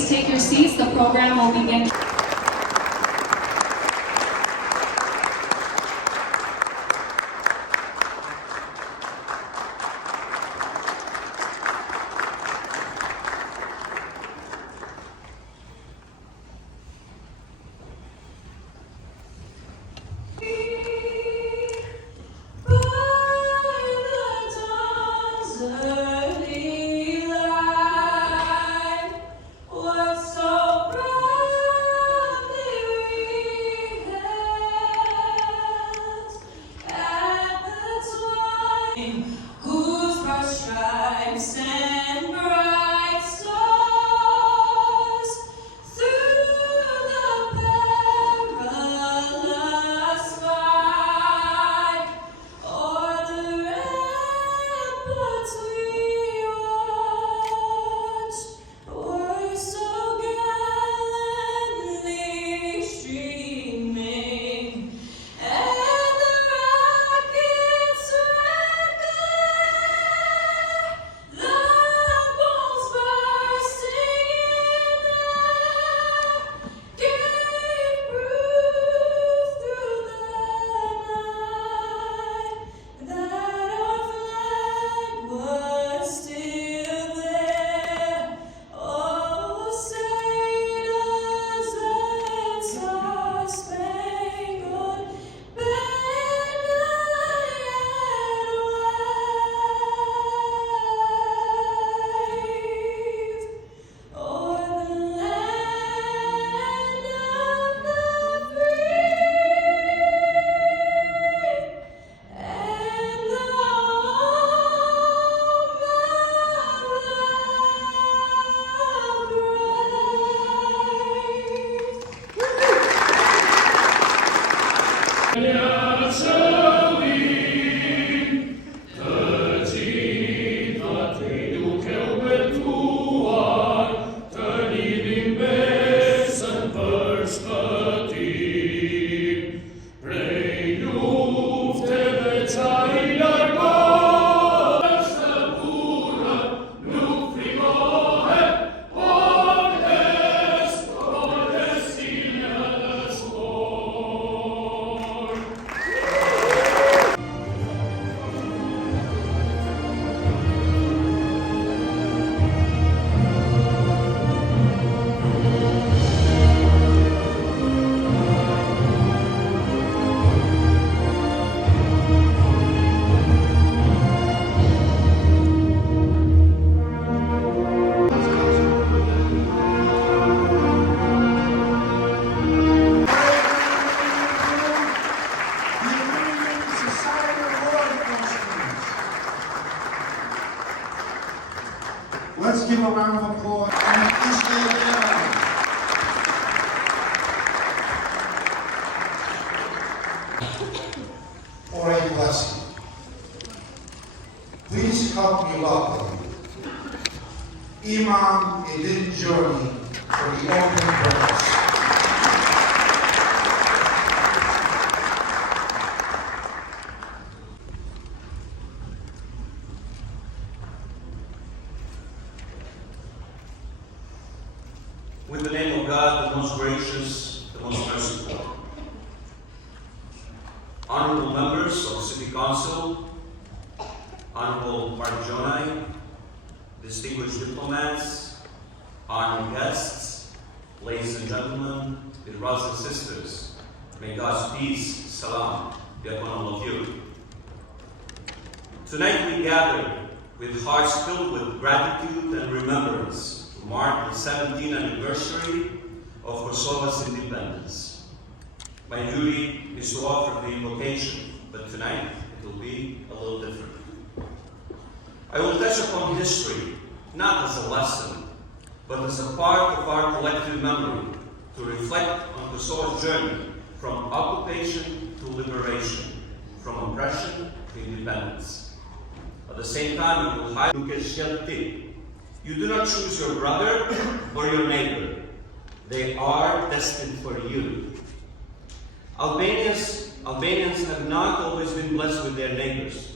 please take your seats. The program will begin. Whose broad stripes and bright stars through the perilous fight, o'er the ramparts we watched, were so gallantly streaming, and the rockets the bombs bursting in air gave proof through the night that our flag was still there. Oh, say does that star-spangled banner yet wave o'er the land of the free and the home of the brave. Let's give a round of applause and for a blessing. Please help me welcome Imam Edin Journey for the opening prayers. With the name of God, the most gracious, the most merciful. Honorable members of the City Council, Honorable Marjonai, distinguished diplomats, honored guests, ladies and gentlemen, dear brothers and sisters, may God's peace, salam, be upon all of you. Tonight we gather with hearts filled with gratitude and remembrance to mark the 17th anniversary of Kosovo's independence. My duty is to offer the invocation, but tonight it will be a little different. I will touch upon history, not as a lesson, but as a part of our collective memory, to reflect on Kosovo's journey from occupation to liberation, from oppression to independence. At the same time, we will highlight you do not choose your brother or your neighbor. They are destined for you. Albanians have not always been blessed with their neighbors.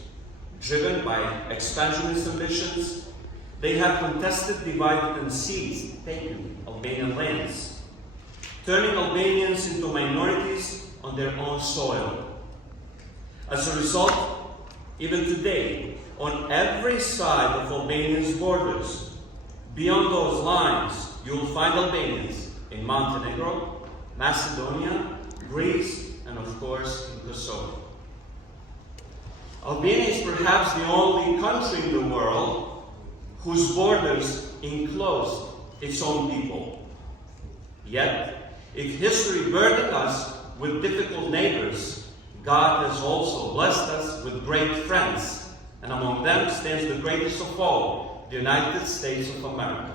Driven by expansionist ambitions, they have contested, divided, and seized, taken Albanian lands, turning Albanians into minorities on their own soil. As a result, even today, on every side of Albania's borders, beyond those lines, you will find Albanians in Montenegro, Macedonia, Greece, and of course in Kosovo. Albania is perhaps the only country in the world whose borders enclosed its own people. Yet, if history burdened us with difficult neighbors, God has also blessed us with great friends, and among them stands the greatest of all, the United States of America.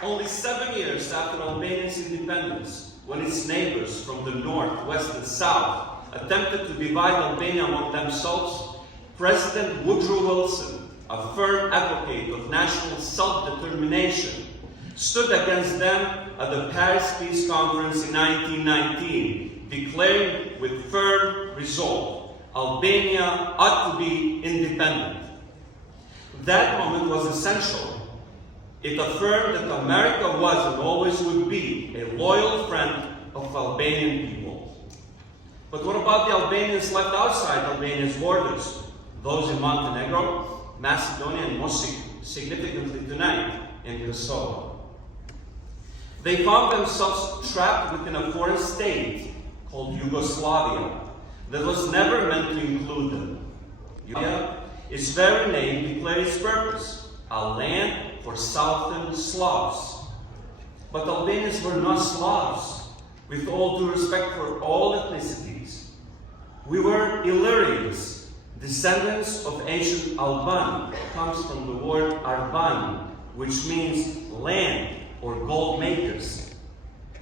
Only 7 years after Albania's independence, when its neighbors from the north, west, and south attempted to divide Albania among themselves, President Woodrow Wilson, a firm advocate of national self-determination, stood against them at the Paris Peace Conference in 1919, declaring with firm resolve, Albania ought to be independent. That moment was essential. It affirmed that America was and always would be a loyal friend of Albanian people. But what about the Albanians left outside Albania's borders? Those in Montenegro, Macedonia, and most significantly tonight, in Kosovo. They found themselves trapped within a foreign state called Yugoslavia that was never meant to include them. Yugoslavia, its very name declares its purpose, a land for Southern Slavs. But Albanians were not Slavs, with all due respect for all ethnicities. We were Illyrians, descendants of ancient Alban, comes from the word Arban, which means land or gold makers.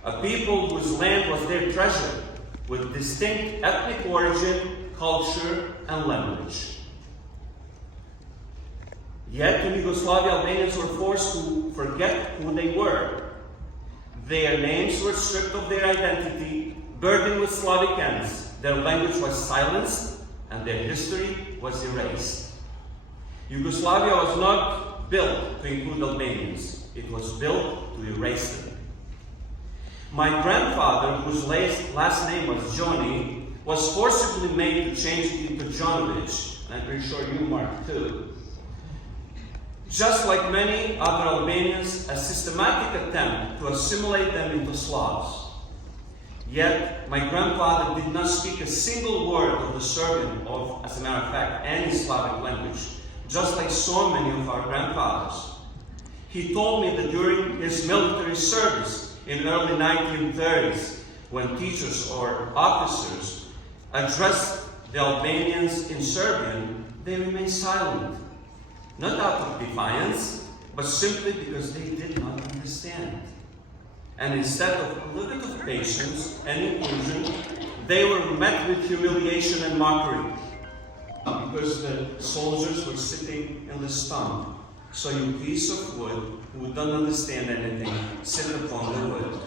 A people whose land was their treasure, with distinct ethnic origin, culture, and language. Yet in Yugoslavia, Albanians were forced to forget who they were. Their names were stripped of their identity, burdened with Slavic ends. Their language was silenced, and their history was erased. Yugoslavia was not built to include Albanians. It was built to erase them. My grandfather, whose last name was Joni, was forcibly made to change it into Jonovic, and I'm pretty sure you, Mark, too. Just like many other Albanians, a systematic attempt to assimilate them into Slavs. Yet, my grandfather did not speak a single word of the Serbian, or as a matter of fact, any Slavic language, just like so many of our grandfathers. He told me that during his military service in the early 1930s, when teachers or officers addressed the Albanians in Serbian, they remained silent. Not out of defiance, but simply because they did not understand. And instead of a little bit of patience and inclusion, they were met with humiliation and mockery. Because the soldiers were sitting in the stump. So you piece of wood, who don't understand anything, sit upon the wood.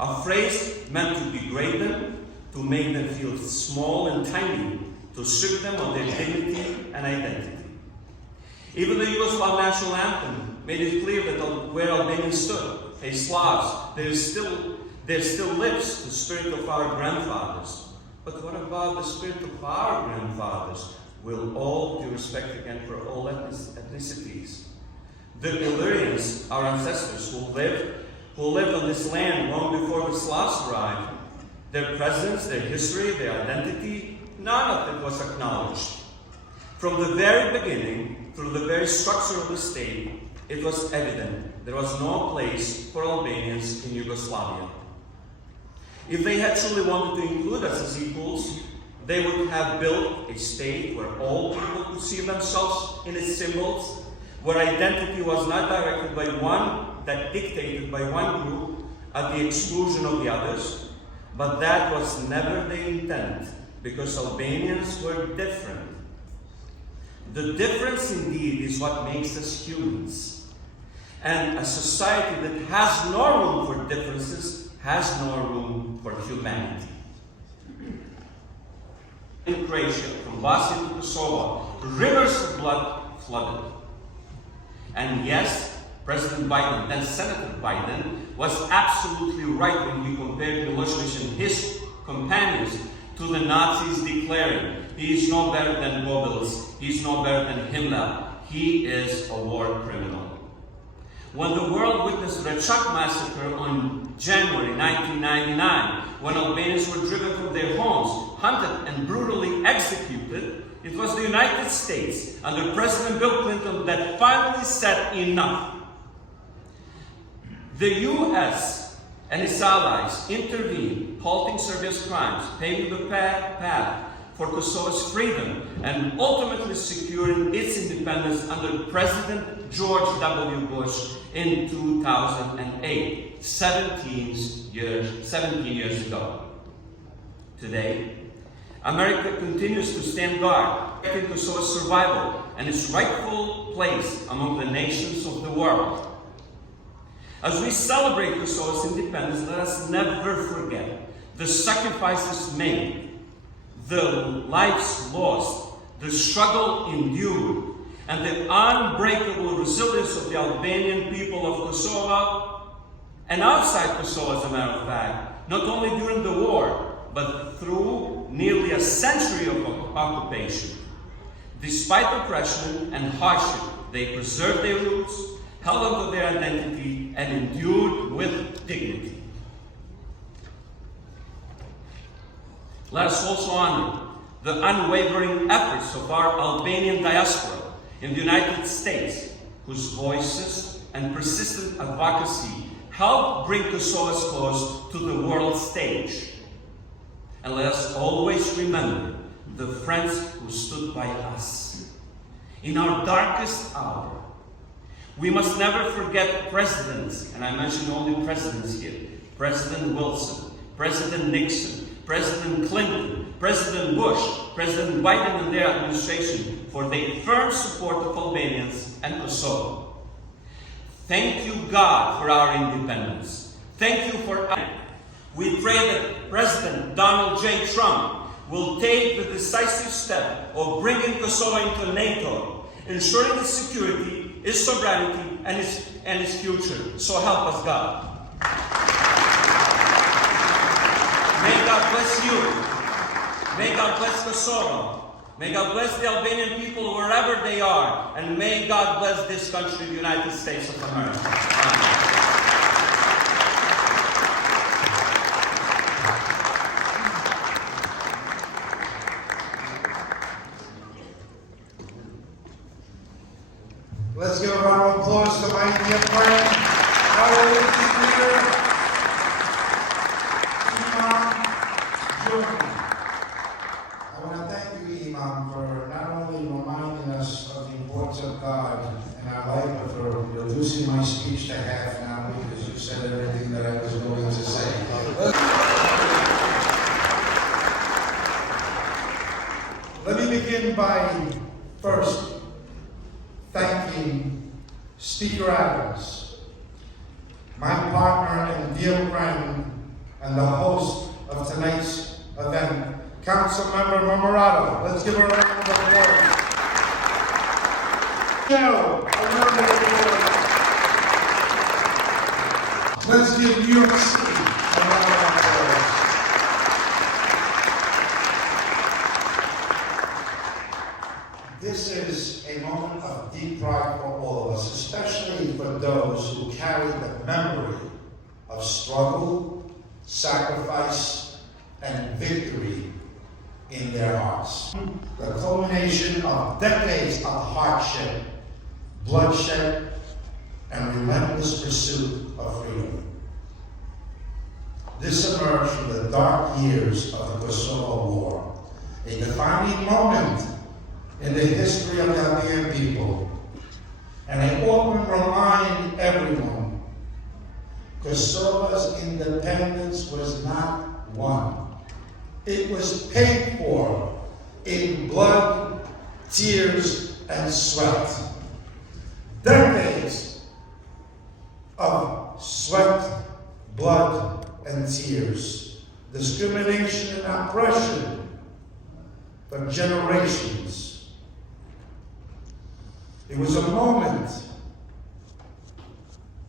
A phrase meant to degrade them, to make them feel small and tiny, to strip them of their dignity and identity. Even the Yugoslav national anthem made it clear that where Albanians stood, hey Slavs, there still lives the spirit of our grandfathers. But what about the spirit of our grandfathers? With all due respect again for all ethnicities. The Illyrians, our ancestors who lived on this land long before the Slavs arrived, their presence, their history, their identity, none of it was acknowledged. From the very beginning, through the very structure of the state, it was evident there was no place for Albanians in Yugoslavia. If they had truly wanted to include us as equals, they would have built a state where all people could see themselves in its symbols, where identity was not directed by one, that dictated by one group at the exclusion of the others, but that was never the intent, because Albanians were different. The difference indeed is what makes us humans. And a society that has no room for differences has no room for humanity. in Croatia, from Bosnia to Kosovo, rivers of blood flooded. And yes, President Biden, then Senator Biden, was absolutely right when he compared Milosevic and his companions to the Nazis, declaring, he is no better than Goebbels, he is no better than Himmler, he is a war criminal. When the world witnessed the Rečak massacre on January 1999, when Albanians were driven from their homes, hunted and brutally executed, it was the United States, under President Bill Clinton, that finally said enough. The US and its allies intervened, halting Serbia's crimes, paving the path for Kosovo's freedom, and ultimately securing its independence under President George W. Bush in 2008, 17 years ago. Today, America continues to stand guard, protecting Kosovo's survival and its rightful place among the nations of the world. As we celebrate Kosovo's independence, let us never forget the sacrifices made, the lives lost, the struggle endured, and the unbreakable resilience of the Albanian people of Kosovo and outside Kosovo, as a matter of fact, not only during the war, but through nearly a century of occupation. Despite oppression and hardship, they preserved their roots, held onto their identity, and endured with dignity. Let us also honor the unwavering efforts of our Albanian diaspora in the United States, whose voices and persistent advocacy helped bring Kosovo's cause to the world stage. And let us always remember the friends who stood by us in our darkest hour. We must never forget presidents, and I mention only presidents here, President Wilson, President Nixon, President Clinton, President Bush, President Biden and their administration for their firm support of Albanians and Kosovo. Thank you, God, for our independence. Thank you for us. We pray that President Donald J. Trump will take the decisive step of bringing Kosovo into NATO, ensuring its security, its sovereignty, and its future. So help us, God. May God bless you. May God bless Kosovo. May God bless the Albanian people wherever they are. And may God bless this country, the United States of America. Amen. Let's give a round of applause to my dear friend, our religious leader, Imam Jr. I want to thank you, Imam, for not only reminding us of the importance of God in our life, but for reducing my speech to half now because you said everything that I was going to say. Let me begin by first thanking Speaker Adams, my partner and dear friend, and the host of tonight's event, Councilmember Marmorato. Let's give her a round of applause. Let's give New York City a round of applause. This is a moment of deep pride for all of us, especially for those who carry the memory of struggle, sacrifice, and victory in their hearts. The culmination of decades of hardship, bloodshed, and relentless pursuit of freedom. This emerged from the dark years of the Kosovo War, a defining moment in the history of the Albanian people. And I often remind everyone, Kosovo's independence was not won. It was paid for in blood, tears, and sweat. Decades of sweat, blood, and tears, discrimination and oppression, for generations. It was a moment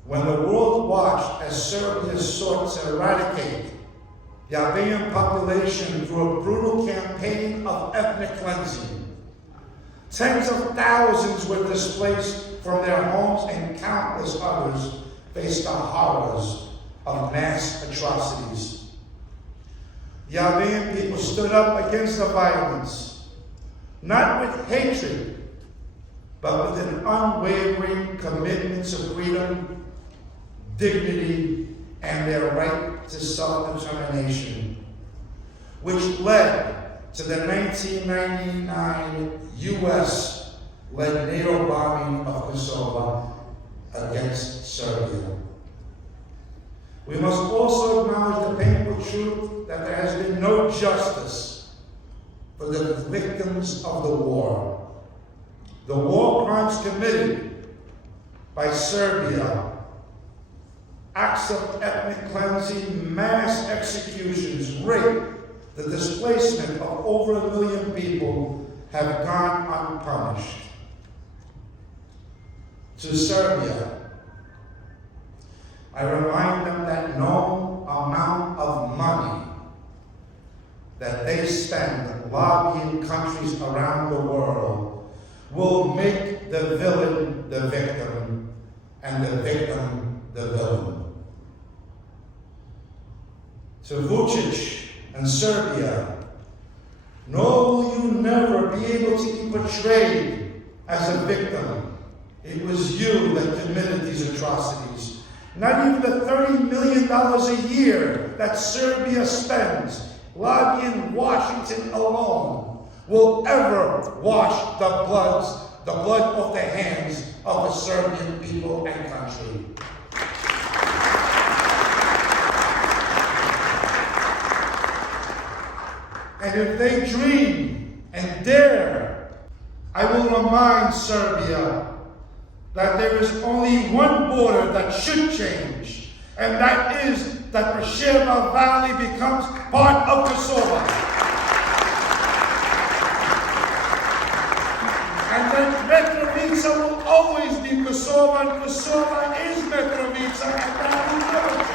when the world watched as Serbia sought to eradicate the Albanian population through a brutal campaign of ethnic cleansing. Tens of thousands were displaced from their homes and countless others faced the horrors of mass atrocities. The Albanian people stood up against the violence, not with hatred, but with an unwavering commitment to freedom, dignity, and their right to self-determination, which led to the 1999 U.S.-led NATO bombing of Kosovo against Serbia. We must also acknowledge the painful truth that there has been no justice for the victims of the war. The war crimes committed by Serbia, acts of ethnic cleansing, mass executions, rape, the displacement of over 1 million people have gone unpunished. To Serbia, I remind them that no amount of money that they spend lobbying countries around the world will make the villain the victim and the victim the villain. To Vučić and Serbia, nor will you never be able to be portrayed as a victim. It was you that committed these atrocities. Not even the $30 million a year that Serbia spends lobbying Washington alone will ever wash the blood off the hands of the Serbian people and country. And if they dream and dare, I will remind Serbia that there is only one border that should change, and that is that Preševa Valley becomes part of Kosovo. And that Mitrovica will always be Kosovo, and Kosovo is Mitrovica, and that will never change.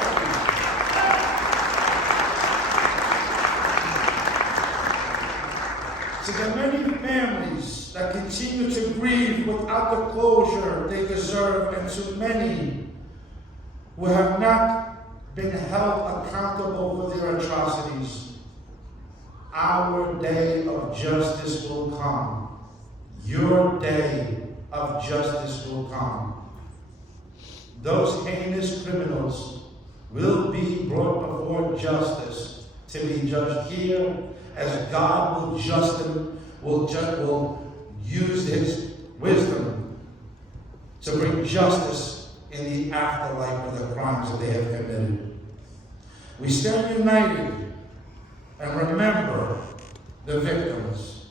To the many families that continue to grieve without the closure they deserve, and to many who have not been held accountable for their atrocities, our day of justice will come. Your day of justice will come. Those heinous criminals will be brought before justice to be judged here, as God will use his wisdom to bring justice in the afterlife of the crimes that they have committed. We stand united and remember the victims,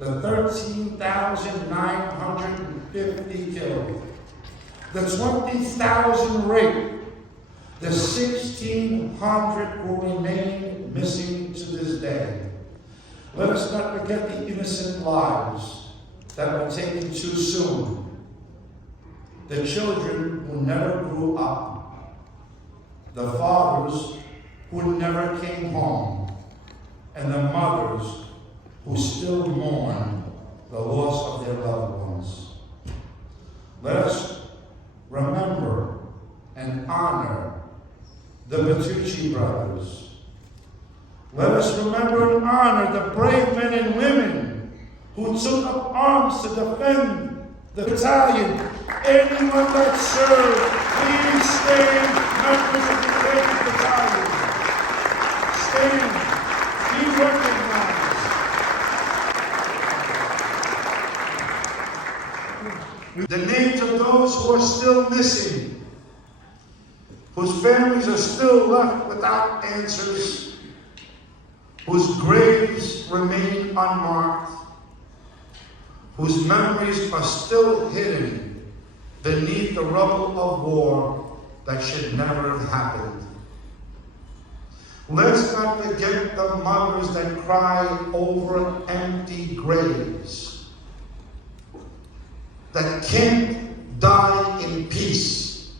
the 13,950 killed, the 20,000 raped, the 1,600 who remain missing to this day. Let us not forget the innocent lives that were taken too soon, the children who never grew up, the fathers who never came home, and the mothers who still mourn the loss of their loved ones. Let us remember and honor the Bertucci brothers. Let us remember and honor the brave men and women who took up arms to defend the battalion. Anyone that served, please stand, members of the brave battalion. Stand, be recognized. The names of those who are still missing, whose families are still left without answers, whose graves remain unmarked, whose memories are still hidden beneath the rubble of war that should never have happened. Let's not forget the mothers that cry over empty graves, that can't die in peace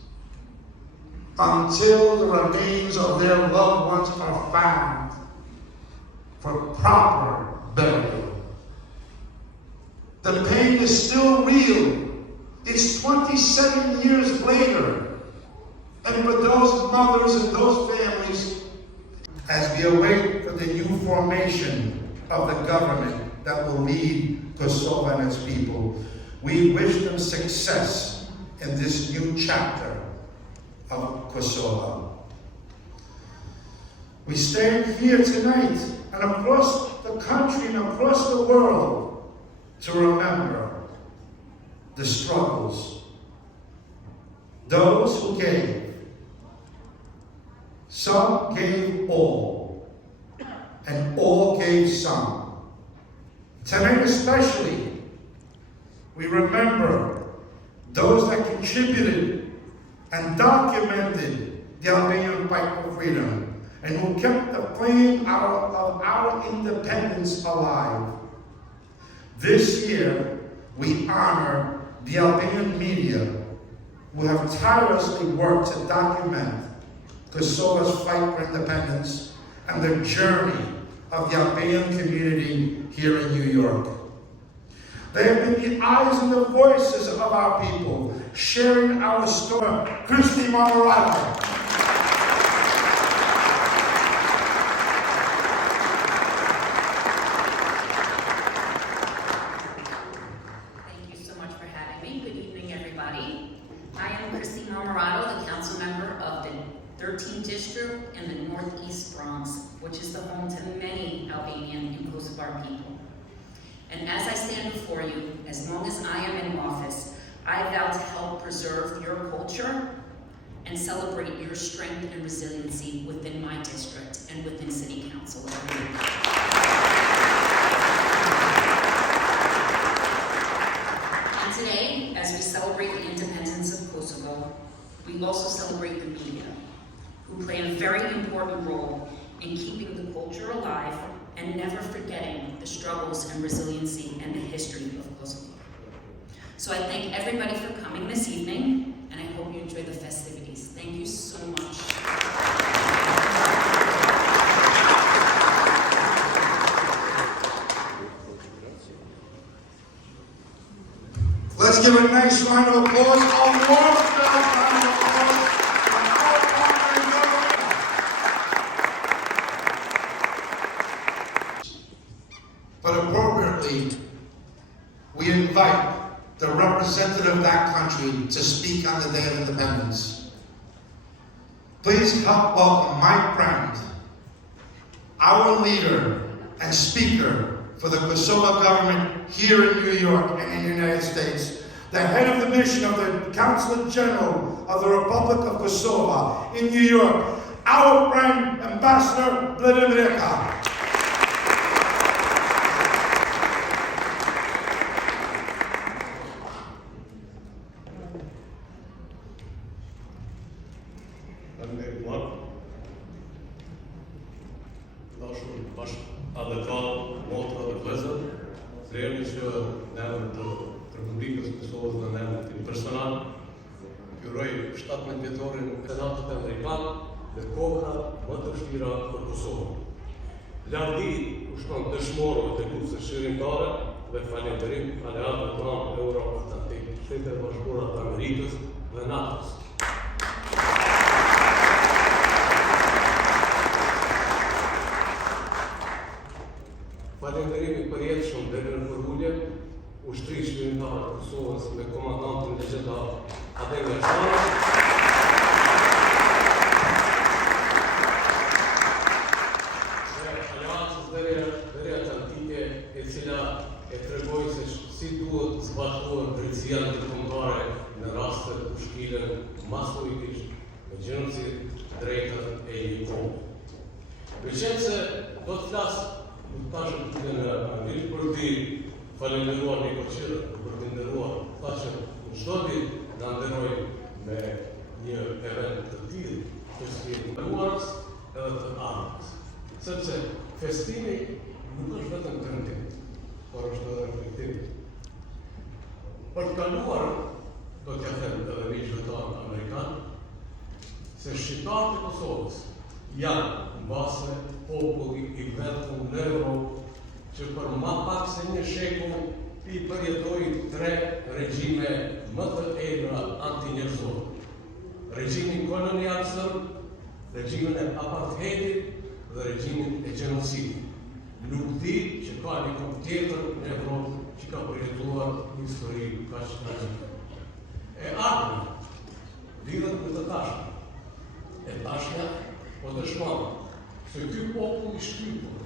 until the remains of their loved ones are found for proper burial. The pain is still real. It's 27 years later. And for those mothers and those families, as we await for the new formation of the government that will lead Kosovo and its people, we wish them success in this new chapter of Kosovo. We stand here tonight and across the country and across the world to remember the struggles, those who gave. Some gave all, and all gave some. Tonight especially, we remember those that contributed and documented the Albanian fight for freedom, and who kept the flame of our independence alive. This year, we honor the Albanian media who have tirelessly worked to document Kosovo's fight for independence and the journey of the Albanian community here in New York. They have been the eyes and the voices of our people, sharing our story. Christy Pavarësisë. Thank you so much for having me. Good evening, everybody. I am Christy Pavarësisë, the council member of the 13th District in the Northeast Bronx, which is the home to many Albanian and Kosovar people. And as I stand before you, as long as I am in office, I vow to help preserve your culture and celebrate your strength and resiliency within my district and within City Council. And today, as we celebrate the independence of Kosovo, we also celebrate the media, who play a very important role in keeping the culture alive and never forgetting the struggles and resiliency and the history of Kosovo. So I thank everybody for coming this evening, and I hope you enjoy the festivities. Thank you so much. Let's give a nice round of applause. A warm round of applause. But appropriately, we invite the representative of that country to speak on the Day of Independence. Please help welcome my friend, our leader and speaker for the Kosovo government here in New York and in the United States, the head of the mission of the Consulate General of the Republic of Kosovo in New York, our friend, Ambassador Dita. Lardi ushton dëshmorët e luftës shërimtare dhe falënderim aleatëve tonë Euro-Atlantik, Shtetet e Bashkuara të Amerikës dhe NATO-s. Falënderimi përjetshëm deri në përvulje ushtrisë shërimtare të Kosovës me komandantin legjendar Adem si duhet zbatuar drejtësia ndërkombëtare në raste ku shkilen masovitërisht me gjenocid drejtat e një kombë. Meqense se do të flas tashëm në anglisht për të falënderuar një koqirë, për të nderuar tashëm në çdo ditë na nderoj me një event të tillë të shkëlqyer edhe të ardhës. Sepse festimi nuk është vetëm këndim, por është edhe reflektim. Për të kaluar, do t'ja them edhe miqve tanë Amerikanë, se shqiptarët e Kosovës janë mbase populli i vetëm në Europë që për ma pak se një shekull i përjetoi 3 regjime më të ejra antinjerëzore. Regjimin kolonial sërb, regjimin e apartheidit dhe regjimin e gjenocidit. Nuk di që ka një kom tjetër në Evropë që ka përjetuar një histori kaq tragjike. E ardhmja lidhet me të tashmen. E tashmja po dëshmon se ky popull i shtypur,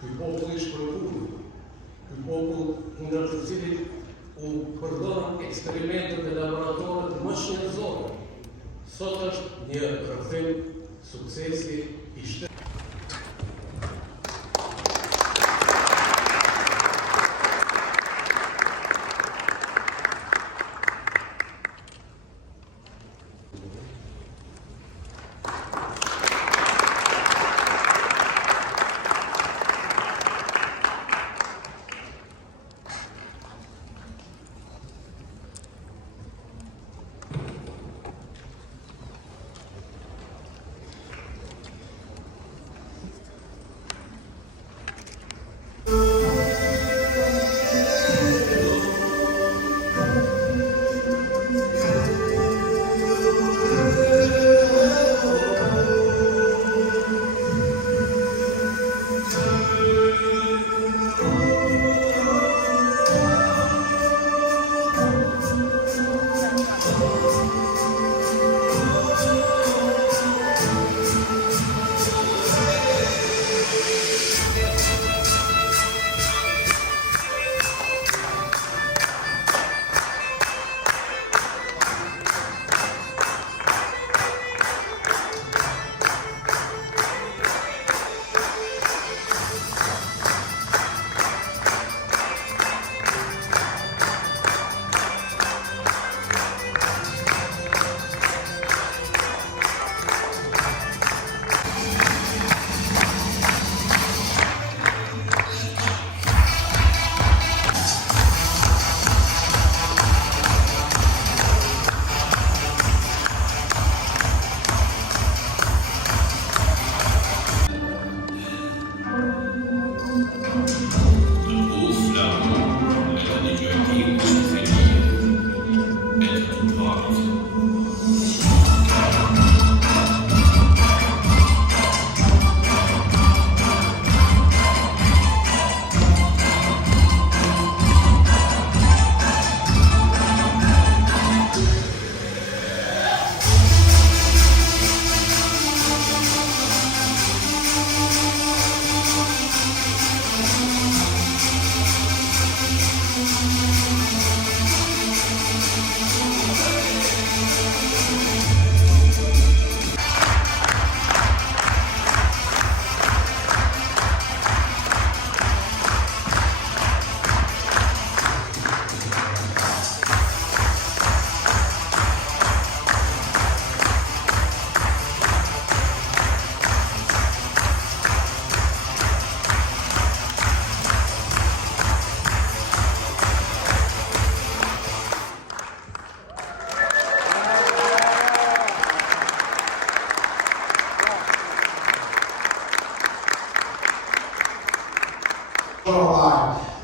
ky popull i shpërfur, ky popull kundër të cilit u përdorën eksperimentet e laboratorit më shnjellëzore, sot është një rrëfim suksesi i shtetit.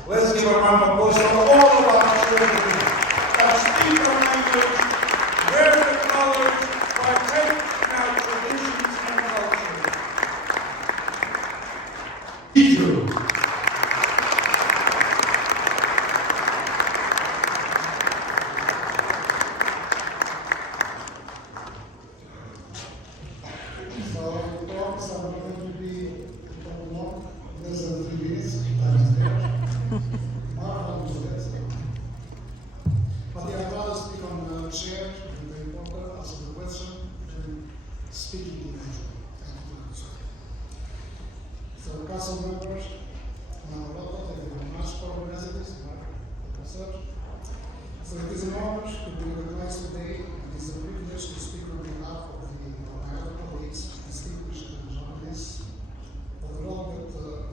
Let's give a round of applause for all of our children that speak our language, wear the colors, partake in our traditions and culture. Teacher. Speaking in so council members, thank you very much for organizing this. So it is an honor to be recognized today. It is a privilege to speak on behalf of my other colleagues, distinguished this, but the role that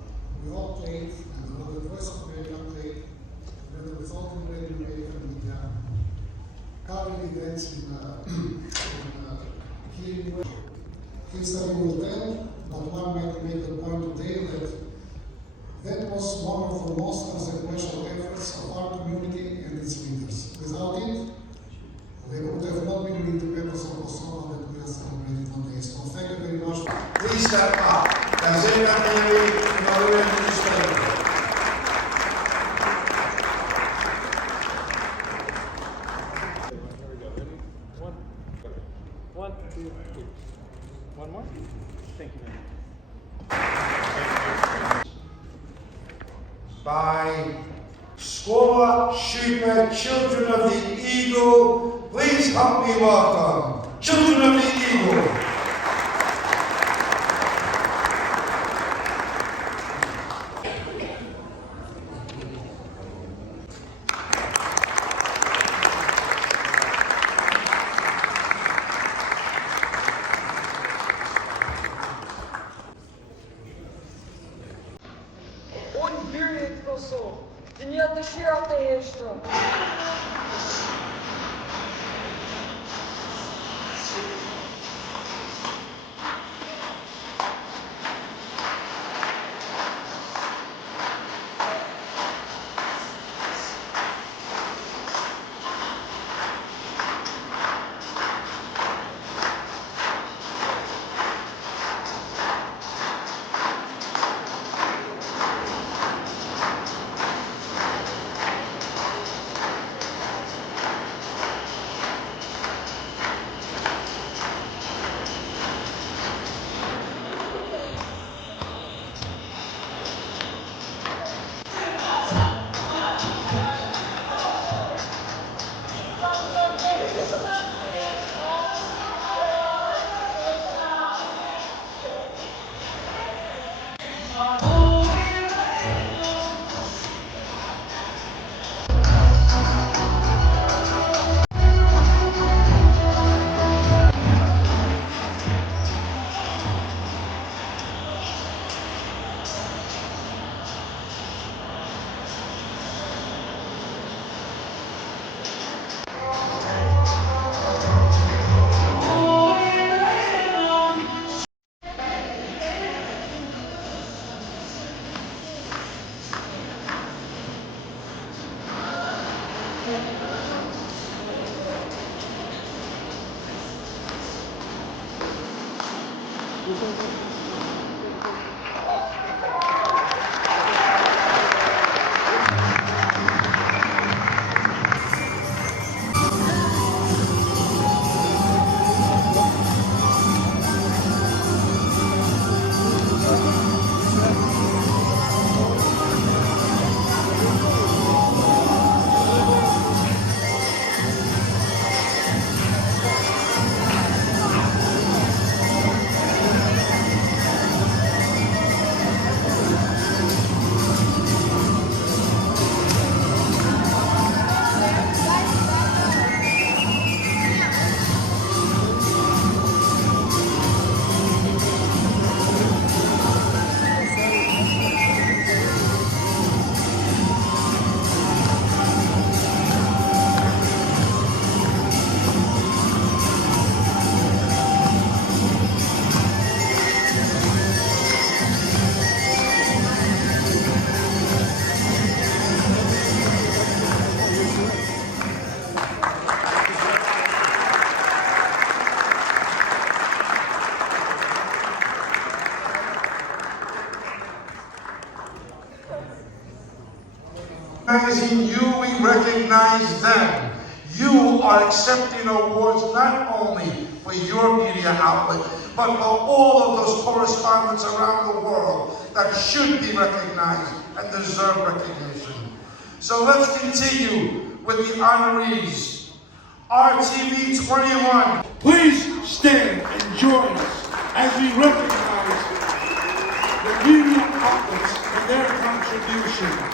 we all played, and the role that the Voice of America played, together with all the radio and media, covering events in here in Wales. History will tell, but one might make the point today that was one of the most consequential efforts of our community and its leaders. Without it, there would have not been the independence of Kosovo that we are celebrating today. So thank you very much. Please step up. Gazeta Daily, Northern Newspaper. One, two, three. One more? Thank you, man. By Squaw Shepherd, Children of the Eagle. Please help me welcome Children of the Eagle. Unë byrje të Kosovë, të një dëshira të heshtë. Recognizing you, we recognize them. You are accepting awards not only for your media outlet, but for all of those correspondents around the world that should be recognized and deserve recognition. So let's continue with the honorees. RTV 21. Please stand and join us as we recognize the media outlets for their contribution.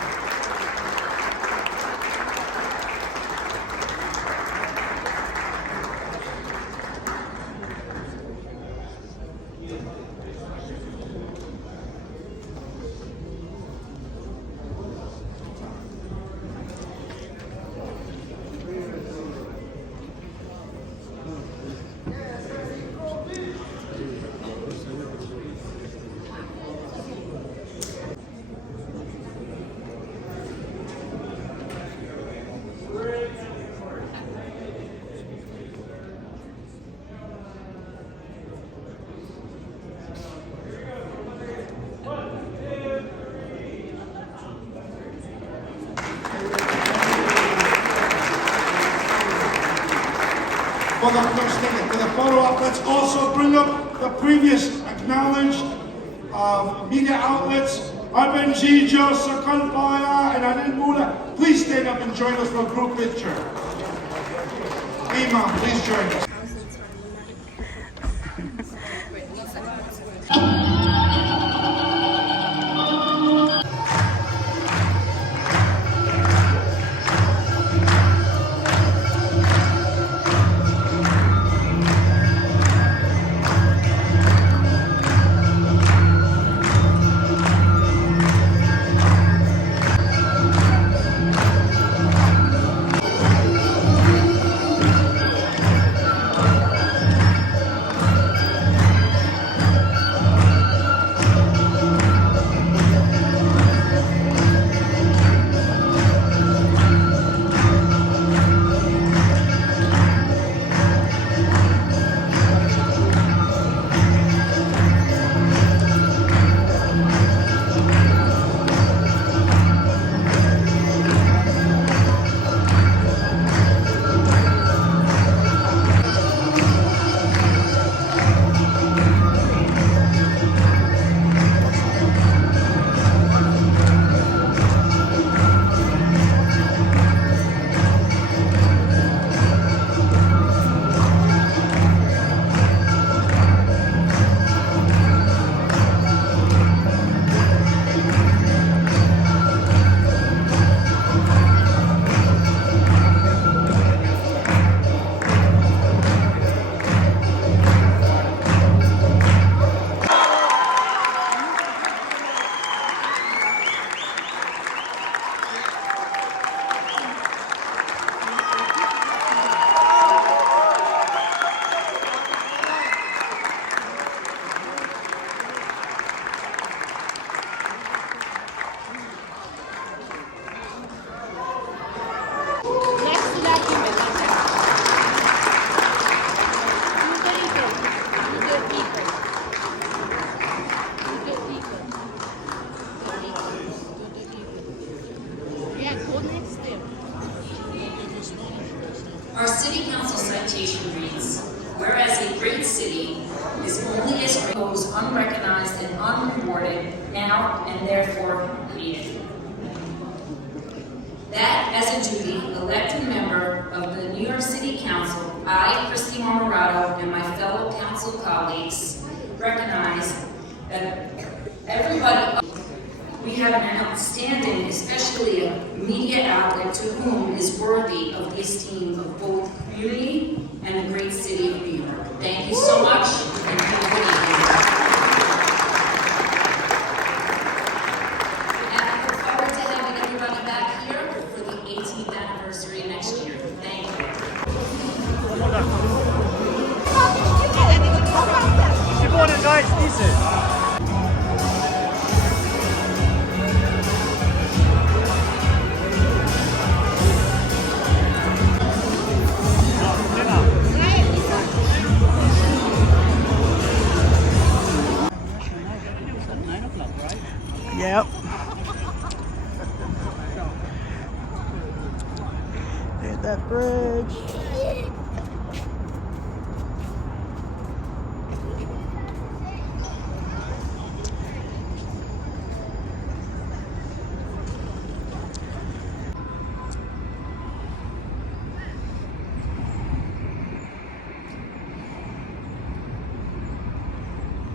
for the photo op. Let's also bring up the previous acknowledged media outlets. Arbenjijo, Sakalpaya, and Adinmula. Please stand up and join us for a group picture. Imam, please join us. Our City Council citation reads, whereas a great city is only as great as those unrecognized and unrewarded now and therefore hated. That, as a duty, elected member of the New York City Council, I, Christy Marmorato, and my fellow council colleagues recognize that everybody, we have an outstanding, especially a media outlet to whom is worthy of the esteem of both the community and the great city of New York. Thank you so much, and have a good evening. And I look forward to having everybody back here for the 18th anniversary next year. Thank you. Yep. There's that bridge.